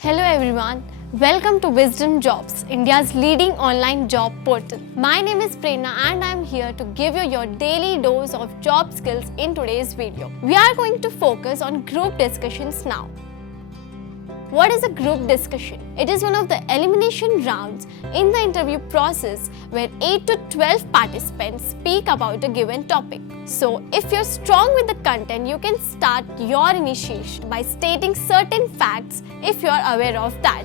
Hello everyone, welcome to Wisdom Jobs, India's leading online job portal. My name is Prerna and I am here to give you your daily dose of job skills in today's video. We are going to focus on group discussions now. What is a group discussion? It is one of the elimination rounds in the interview process where 8 to 12 participants speak about a given topic. So, if you're strong with the content, you can start your initiation by stating certain facts if you're aware of that.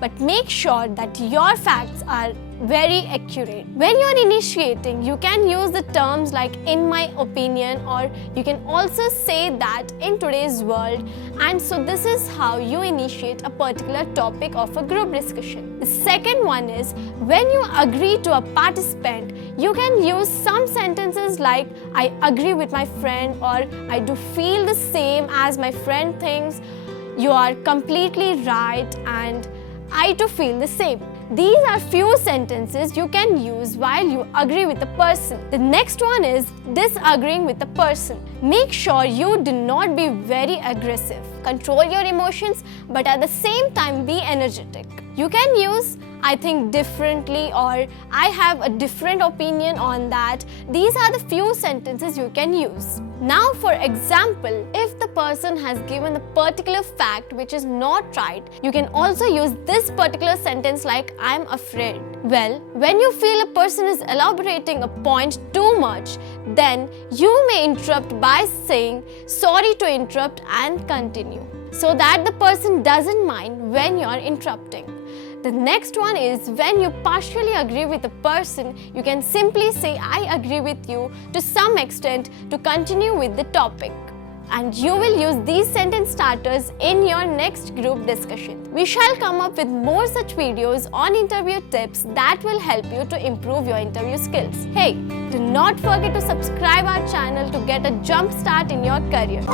But make sure that your facts are very accurate. When you're initiating, you can use the terms like "in my opinion" or you can also say that "in today's world." And so this is how you initiate a particular topic of a group discussion. The second one is when you agree to a participant, you can use some sentences like "I agree with my friend" or "I do feel the same as my friend thinks," "You are completely right," and "I too feel the same." These are few sentences you can use while you agree with a person. The next one is disagreeing with a person. Make sure you do not be very aggressive. Control your emotions, but at the same time be energetic. You can use "I think differently" or "I have a different opinion on that." These are the few sentences you can use. Now, for example, if the person has given a particular fact which is not right, you can also use this particular sentence like "I'm afraid." Well, when you feel a person is elaborating a point too much, then you may interrupt by saying "sorry to interrupt" and continue, so that the person doesn't mind when you're interrupting. The next one is when you partially agree with a person, you can simply say "I agree with you" to some extent to continue with the topic. And you will use these sentence starters in your next group discussion. We shall come up with more such videos on interview tips that will help you to improve your interview skills. Hey, do not forget to subscribe our channel to get a jump start in your career.